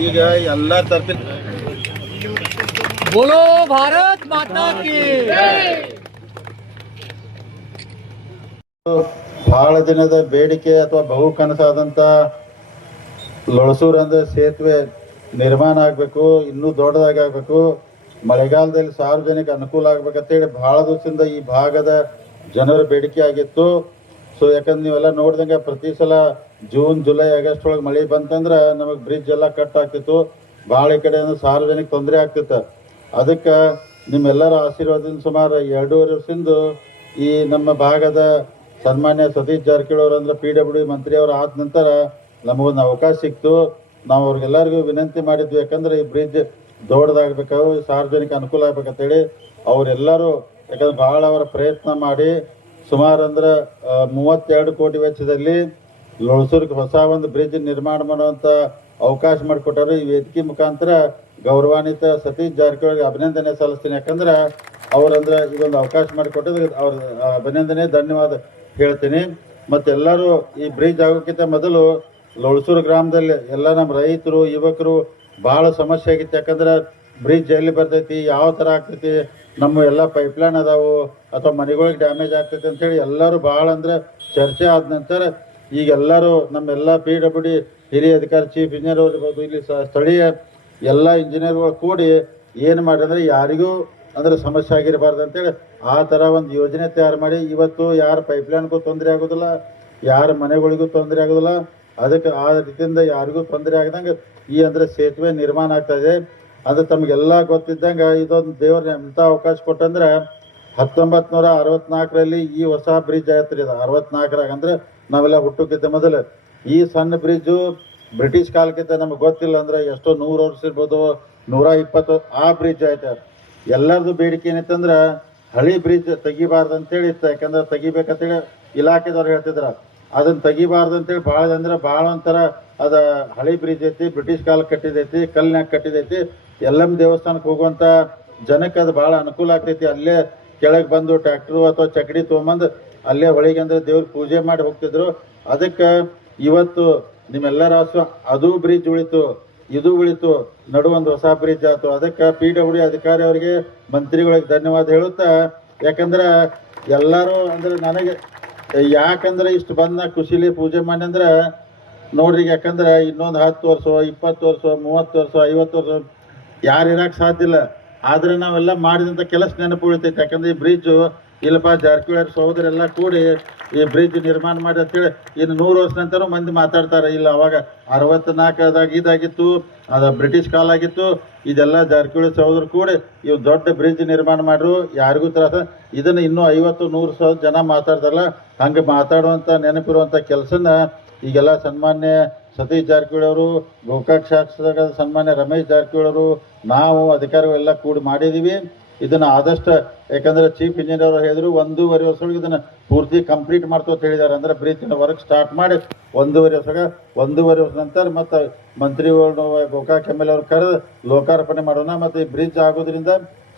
ಈಗ ಎಲ್ಲ ತರಪಿನ बोलो भारत माता की ಬಹಳ ದಿನದ ಬೇಡಿಕೆ ಅಥವಾ ಬಹು ಕನಸಾದಂತ ಲೊಳಸೂರು ಅಂದ್ರೆ ಸೇತುವೆ ನಿರ್ಮಾಣ ಆಗ್ಬೇಕು, ಇನ್ನೂ ದೊಡ್ಡದಾಗಿ ಆಗ್ಬೇಕು, ಮಳೆಗಾಲದಲ್ಲಿ ಸಾರ್ವಜನಿಕ ಅನುಕೂಲ ಆಗ್ಬೇಕಂತೇಳಿ ಬಹಳ ದಿವಸದಿಂದ ಈ ಭಾಗದ ಜನರ ಬೇಡಿಕೆ ಆಗಿತ್ತು. ಸೊ ಯಾಕಂದ್ರೆ ನೀವೆಲ್ಲ ನೋಡ್ದಂಗೆ ಪ್ರತಿ ಸಲ ಜೂನ್ ಜುಲೈ ಆಗಸ್ಟ್ ಒಳಗೆ ಮಳೆ ಬಂತಂದ್ರೆ ನಮಗೆ ಬ್ರಿಡ್ಜ್ ಎಲ್ಲ ಕಟ್ ಆಗ್ತಿತ್ತು, ಭಾಳ ಈ ಕಡೆ ಅಂದ್ರೆ ಸಾರ್ವಜನಿಕ ತೊಂದರೆ ಆಗ್ತಿತ್ತು. ಅದಕ್ಕೆ ನಿಮ್ಮೆಲ್ಲರ ಆಶೀರ್ವಾದದಿಂದ ಸುಮಾರು 2.5 ವರ್ಷದಿಂದ ಈ ನಮ್ಮ ಭಾಗದ ಸನ್ಮಾನ್ಯ ಸತೀಶ್ ಜಾರಕಿಹೊಳಿ ಅವರು ಅಂದ್ರೆ PWD ಮಂತ್ರಿಯವರು ಆದ ನಂತರ ನಮಗೊಂದು ಅವಕಾಶ ಸಿಕ್ತು. ನಾವು ಅವ್ರಿಗೆಲ್ಲರಿಗೂ ವಿನಂತಿ ಮಾಡಿದ್ವಿ, ಯಾಕಂದ್ರೆ ಈ ಬ್ರಿಡ್ಜ್ ದೊಡ್ಡದಾಗಬೇಕು, ಸಾರ್ವಜನಿಕ ಅನುಕೂಲ ಆಗ್ಬೇಕಂತೇಳಿ. ಅವರೆಲ್ಲರೂ ಯಾಕಂದ್ರೆ ಭಾಳ ಅವರ ಪ್ರಯತ್ನ ಮಾಡಿ ಸುಮಾರು ಅಂದ್ರೆ 32 ಕೋಟಿ ವೆಚ್ಚದಲ್ಲಿ ಲೊಳಸೂರಿಗೆ ಹೊಸ ಒಂದು ಬ್ರಿಡ್ಜ್ ನಿರ್ಮಾಣ ಮಾಡುವಂಥ ಅವಕಾಶ ಮಾಡಿಕೊಟ್ಟರು. ಈ ವೇದಿಕೆ ಮುಖಾಂತರ ಗೌರವಾನ್ವಿತ ಸತೀಶ್ ಜಾರಕಿಹೊಳಿ ಅಭಿನಂದನೆ ಸಲ್ಲಿಸ್ತೀನಿ. ಯಾಕಂದ್ರೆ ಅವರಂದ್ರೆ ಇದೊಂದು ಅವಕಾಶ ಮಾಡಿಕೊಟ್ಟಿದ್ರೆ ಅವ್ರ ಅಭಿನಂದನೆ ಧನ್ಯವಾದ ಹೇಳ್ತೀನಿ. ಮತ್ತೆಲ್ಲರೂ ಈ ಬ್ರಿಡ್ಜ್ ಆಗೋಕ್ಕಿಂತ ಮೊದಲು ಲೊಳಸೂರು ಗ್ರಾಮದಲ್ಲಿ ಎಲ್ಲ ನಮ್ಮ ರೈತರು ಯುವಕರು ಭಾಳ ಸಮಸ್ಯೆ ಆಗಿತ್ತು. ಯಾಕಂದ್ರೆ ಬ್ರಿಡ್ಜ್ ಎಲ್ಲಿ ಬರ್ತೈತಿ, ಯಾವ ಥರ ಆಗ್ತೈತಿ, ನಮ್ಮ ಎಲ್ಲ ಪೈಪ್ಲೈನ್ ಅದಾವು ಅಥವಾ ಮನೆಗಳಿಗೆ ಡ್ಯಾಮೇಜ್ ಆಗ್ತೈತಿ ಅಂತೇಳಿ ಎಲ್ಲರೂ ಭಾಳ ಅಂದ್ರೆ ಚರ್ಚೆ ಆದ ನಂತರ ಈಗೆಲ್ಲರೂ ನಮ್ಮೆಲ್ಲ PWD ಹಿರಿಯ ಅಧಿಕಾರಿ ಚೀಫ್ ಇಂಜಿನಿಯರ್ ಅವ್ರು ಇರ್ಬೋದು, ಇಲ್ಲಿ ಸ್ಥಳೀಯ ಎಲ್ಲ ಇಂಜಿನಿಯರ್ಗಳು ಕೂಡಿ ಏನು ಮಾಡಿದ್ರೆ ಯಾರಿಗೂ ಅಂದ್ರೆ ಸಮಸ್ಯೆ ಆಗಿರಬಾರ್ದು ಅಂತೇಳಿ ಆ ಥರ ಒಂದು ಯೋಜನೆ ತಯಾರು ಮಾಡಿ ಇವತ್ತು ಯಾರ ಪೈಪ್ಲೈನ್ಗೂ ತೊಂದರೆ ಆಗೋದಿಲ್ಲ, ಯಾರ ಮನೆಗಳಿಗೂ ತೊಂದರೆ ಆಗೋದಿಲ್ಲ. ಅದಕ್ಕೆ ಆ ರೀತಿಯಿಂದ ಯಾರಿಗೂ ತೊಂದರೆ ಆಗದಂಗೆ ಈ ಅಂದರೆ ಸೇತುವೆ ನಿರ್ಮಾಣ ಆಗ್ತಾ ಇದೆ. ಅದು ತಮಗೆಲ್ಲ ಗೊತ್ತಿದ್ದಂಗೆ ಇದೊಂದು ದೇವ್ರ ಎಂಥ ಅವಕಾಶ ಕೊಟ್ಟಂದ್ರೆ 1964ರಲ್ಲಿ ಈ ಹೊಸ ಬ್ರಿಡ್ಜ್ ಆಯ್ತು. ಇದು 64ರಾಗ ಅಂದ್ರೆ ನಾವೆಲ್ಲ ಹುಟ್ಟೋಕ್ಕಿಂತ ಮೊದಲು ಈ ಸಣ್ಣ ಬ್ರಿಡ್ಜು ಬ್ರಿಟಿಷ್ ಕಾಲಕ್ಕಿಂತ ನಮಗೆ ಗೊತ್ತಿಲ್ಲ ಅಂದ್ರೆ ಎಷ್ಟೋ 100 ವರ್ಷ ಇರ್ಬೋದು, 120 ಆ ಬ್ರಿಡ್ಜ್ ಆಯ್ತು. ಎಲ್ಲರದು ಬೇಡಿಕೆ ಏನಿತ್ತಂದ್ರೆ ಹಳಿ ಬ್ರಿಡ್ಜ್ ತೆಗಿಬಾರ್ದು ಅಂತೇಳಿ ಇತ್ತು. ಯಾಕಂದ್ರೆ ತೆಗಿಬೇಕಂತೇಳಿ ಇಲಾಖೆದವ್ರು ಹೇಳ್ತಿದ್ರ, ಅದನ್ನ ತೆಗಿಬಾರ್ದು ಅಂತೇಳಿ ಭಾಳ ಒಂಥರ ಅದ ಹಳಿ ಬ್ರಿಡ್ಜ್ ಐತಿ, ಬ್ರಿಟಿಷ್ ಕಾಲಕ್ಕೆ ಕಟ್ಟಿದೈತಿ, ಕಲ್ಲಿನಾಗ ಕಟ್ಟಿದೈತಿ. ಎಲ್ಲಮ್ಮ ದೇವಸ್ಥಾನಕ್ಕೆ ಹೋಗುವಂಥ ಜನಕ್ಕೆ ಅದು ಭಾಳ ಅನುಕೂಲ ಆಗ್ತೈತಿ. ಅಲ್ಲೇ ಕೆಳಗೆ ಬಂದು ಟ್ರ್ಯಾಕ್ಟ್ರು ಅಥವಾ ಚಕಡಿ ತೊಗೊಂಬಂದು ಅಲ್ಲೇ ಹೊಳಿಗೆ ಅಂದ್ರೆ ದೇವ್ರ ಪೂಜೆ ಮಾಡಿ ಹೋಗ್ತಿದ್ರು. ಅದಕ್ಕೆ ಇವತ್ತು ನಿಮ್ಮೆಲ್ಲರ ಆಸು ಅದು ಬ್ರಿಡ್ಜ್ ಉಳಿತು, ಇದು ಉಳಿತು, ನಡುವೊಂದು ಹೊಸ ಬ್ರಿಡ್ಜ್ ಆಯ್ತು. ಅದಕ್ಕೆ PWD ಅಧಿಕಾರಿ ಅವರಿಗೆ ಮಂತ್ರಿಗಳಿಗೆ ಧನ್ಯವಾದ ಹೇಳುತ್ತಾ, ಯಾಕಂದ್ರೆ ಎಲ್ಲರೂ ಅಂದ್ರೆ ನನಗೆ ಯಾಕಂದ್ರೆ ಇಷ್ಟು ಬಂದ ಖುಷಿಲಿ ಪೂಜೆ ಮಾಡಿ ಅಂದ್ರೆ ನೋಡ್ರಿ, ಯಾಕಂದ್ರೆ ಇನ್ನೊಂದು 10 ವರ್ಷ 20 ವರ್ಷ 30 ವರ್ಷ 50 ವರ್ಷ ಯಾರು ಇರಕ್ಕೆ ಸಾಧ್ಯ ಇಲ್ಲ. ಆದರೆ ನಾವೆಲ್ಲ ಮಾಡಿದಂಥ ಕೆಲಸ ನೆನಪು ಉಳಿತೈತೆ. ಯಾಕಂದ್ರೆ ಈ ಬ್ರಿಡ್ಜು ಇಲ್ಲಪ್ಪ ಜಾರಕಿಹೊಳಿ ಸಹೋದರೆಲ್ಲ ಕೂಡಿ ಈ ಬ್ರಿಡ್ಜ್ ನಿರ್ಮಾಣ ಮಾಡಿ ಅಂತೇಳಿ ಇನ್ನು 100 ವರ್ಷ ನಂತರ ಮಂದಿ ಮಾತಾಡ್ತಾರೆ. ಇಲ್ಲ ಅವಾಗ 64ದಾಗ ಇದಾಗಿತ್ತು, ಅದು ಬ್ರಿಟಿಷ್ ಕಾಲ ಆಗಿತ್ತು, ಇದೆಲ್ಲ ಜಾರಕಿಹೊಳಿ ಸಹೋದರು ಕೂಡಿ ಇವು ದೊಡ್ಡ ಬ್ರಿಡ್ಜ್ ನಿರ್ಮಾಣ ಮಾಡ್ರು, ಯಾರಿಗೂ ತ್ರಾಸ. ಇದನ್ನು ಇನ್ನೂ 50-100 ಜನ ಮಾತಾಡ್ತಾರಲ್ಲ, ಹಂಗೆ ಮಾತಾಡುವಂಥ ನೆನಪಿರುವಂಥ ಕೆಲಸನ ಈಗೆಲ್ಲ ಸನ್ಮಾನ್ಯ ಸತೀಶ್ ಜಾರಕಿಹೊಳಿ ಅವರು, ಗೋಕಾಕ್ ಶಾಸಕ ಸನ್ಮಾನ್ಯ ರಮೇಶ್ ಜಾರಕಿಹೊಳಿ ಅವರು, ನಾವು ಅಧಿಕಾರಿಗಳೆಲ್ಲ ಕೂಡಿ ಮಾಡಿದ್ದೀವಿ. ಇದನ್ನು ಆದಷ್ಟು ಯಾಕಂದರೆ ಚೀಫ್ ಇಂಜಿನಿಯರ್ ಅವರು ಹೇಳಿದ್ರು 1.5 ವರ್ಷದೊಳಗೆ ಇದನ್ನು ಪೂರ್ತಿ ಕಂಪ್ಲೀಟ್ ಮಾಡ್ತು ಅಂತ ಹೇಳಿದ್ದಾರೆ. ಅಂದರೆ ಬ್ರಿಡ್ಜಿನ ವರ್ಕ್ ಸ್ಟಾರ್ಟ್ ಮಾಡಿ 1.5 ವರ್ಷ ನಂತರ ಮತ್ತು ಮಂತ್ರಿಗಳು ಗೋಕಾಕ್ MLA ಅವ್ರು ಕರೆದು ಲೋಕಾರ್ಪಣೆ ಮಾಡೋಣ. ಮತ್ತು ಈ ಬ್ರಿಡ್ಜ್ ಆಗೋದ್ರಿಂದ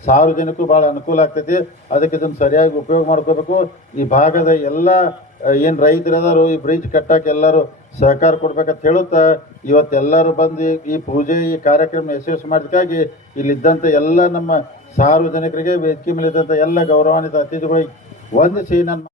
ಸಾರ್ವಜನಿಕರು ಭಾಳ ಅನುಕೂಲ ಆಗ್ತೈತಿ. ಅದಕ್ಕೆ ಇದನ್ನು ಸರಿಯಾಗಿ ಉಪಯೋಗ ಮಾಡ್ಕೋಬೇಕು. ಈ ಭಾಗದ ಎಲ್ಲ ಏನು ರೈತರದಾರು ಈ ಬ್ರಿಡ್ಜ್ ಕಟ್ಟಕ್ಕೆ ಎಲ್ಲರೂ ಸಹಕಾರ ಕೊಡ್ಬೇಕಂತ ಹೇಳುತ್ತಾ ಇವತ್ತೆಲ್ಲರೂ ಬಂದು ಈ ಪೂಜೆ ಈ ಕಾರ್ಯಕ್ರಮ ಯಶಸ್ವಿ ಮಾಡೋದಕ್ಕಾಗಿ ಇಲ್ಲಿದ್ದಂಥ ಎಲ್ಲ ನಮ್ಮ ಸಾರ್ವಜನಿಕರಿಗೆ ವೇದಿಕೆ ಮೇಲಿದ್ದಂಥ ಎಲ್ಲ ಗೌರವಾನ್ವಿತ ಅತಿಥಿಗಳಿಗೆ ವಂದಿಸಿ ನನ್ನ